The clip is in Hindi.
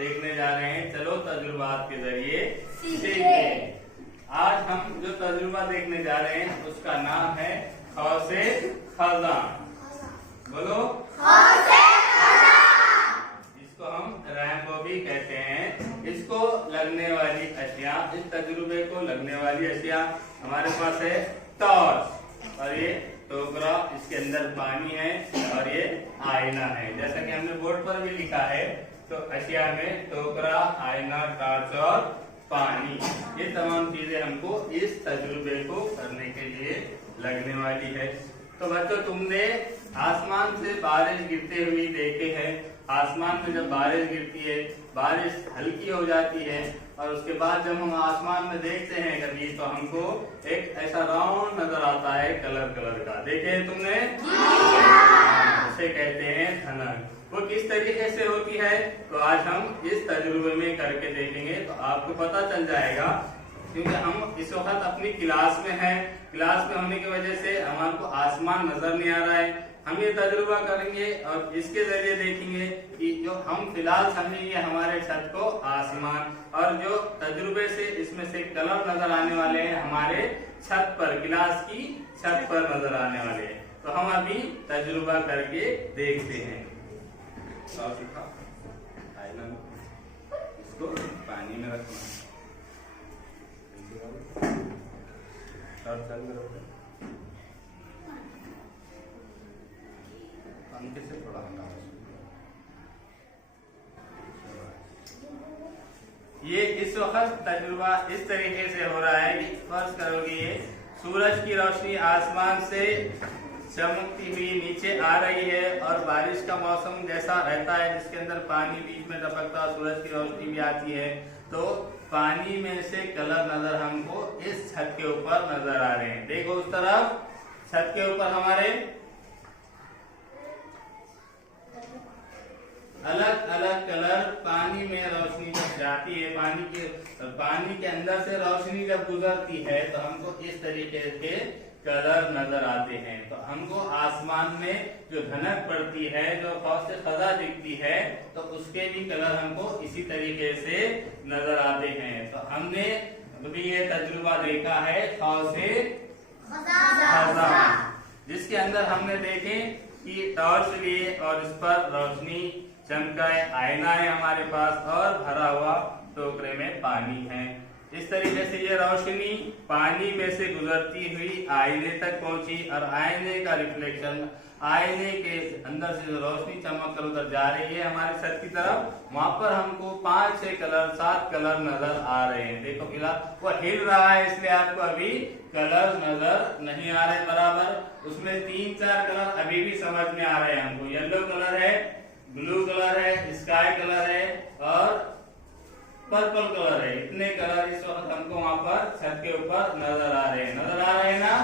देखने जा रहे हैं। चलो तजुर्बात के जरिए सीखते हैं। आज हम जो तजुर्बा देखने जा रहे हैं उसका नाम है ख से खजान। बोलो इसको हम रैंबो भी कहते हैं। इसको लगने वाली अशिया, इस तजुर्बे को लगने वाली अशिया हमारे पास है टॉर्च और ये टोकरा, इसके अंदर पानी है और ये आईना है। जैसा कि हमने बोर्ड पर भी लिखा है तो अशिया में टोकरा, आईना, टॉर्च और पानी, ये तमाम चीजें हमको इस तजुर्बे को करने के लिए लगने वाली है। तो बच्चों, तुमने आसमान से बारिश गिरते हुए देखे हैं। आसमान में जब बारिश गिरती है, बारिश हल्की हो जाती है और उसके बाद जब हम आसमान में देखते हैं कभी, तो हमको एक ऐसा राउंड नजर आता है कलर का। देखे हैं तुमने? इसे कहते हैं धनक। वो किस तरीके से होती है तो आज हम इस तजुर्बे में करके देखेंगे तो आपको पता चल जाएगा। क्योंकि हम इस वक्त अपनी क्लास में हैं, क्लास में होने की वजह से हमको आसमान नजर नहीं आ रहा है। हम ये तजुर्बा करेंगे और इसके जरिए देखेंगे कि जो हम फिलहाल समझेंगे हमारे छत को आसमान, और जो तजुर्बे से इसमें से कलर नजर आने वाले हैं हमारे छत पर, क्लास की छत पर नजर आने वाले हैं। तो हम अभी तजुर्बा करके देखते हैं। इसको पानी में रखना, पंखे से थोड़ा हटा। ये इस वक्त तजुर्बा इस तरीके से हो रहा है कि फर्ज करोगे ये सूरज की रोशनी आसमान से चमकती हुई नीचे आ रही है और बारिश का मौसम जैसा रहता है जिसके अंदर पानी बीच में टपकता है, सूरज की रोशनी भी आती है, तो पानी में से कलर नजर हमको इस छत के ऊपर नजर आ रहे हैं। देखो उस तरफ छत के ऊपर हमारे अलग अलग कलर पानी में रोशनी जब जाती है, पानी के अंदर से रोशनी जब गुजरती है तो हमको इस तरीके के कलर नजर आते हैं। तो हमको आसमान में जो धनक पड़ती है, जो ख से खजा दिखती है, तो उसके भी कलर हमको इसी तरीके से नजर आते हैं। तो हमने अभी ये तजुर्बा देखा है ख से खजा, जिसके अंदर हमने देखे कि टॉर्च लिए और इस पर रोशनी चमका है, आईना है हमारे पास और भरा हुआ टोकरे में पानी है। इस तरीके से ये रोशनी पानी में से गुजरती हुई आईने तक पहुंची और आईने का रिफ्लेक्शन, आईने के अंदर से जो रोशनी चमक कर उधर जा रही है हमारे छत की तरफ, वहां पर हमको 5-6 कलर 7 कलर नजर आ रहे हैं। देखो फिलहाल वो हिल रहा है इसलिए आपको अभी कलर नजर नहीं आ रहे बराबर। उसमें 3-4 कलर अभी भी समझ में आ रहे हैं हमको। येलो कलर है, ब्लू कलर है, स्काई कलर है और पर्पल कलर है। इतने कलर इस वक्त हमको वहाँ पर छत के ऊपर नजर आ रहे हैं। नजर आ रहे हैं ना?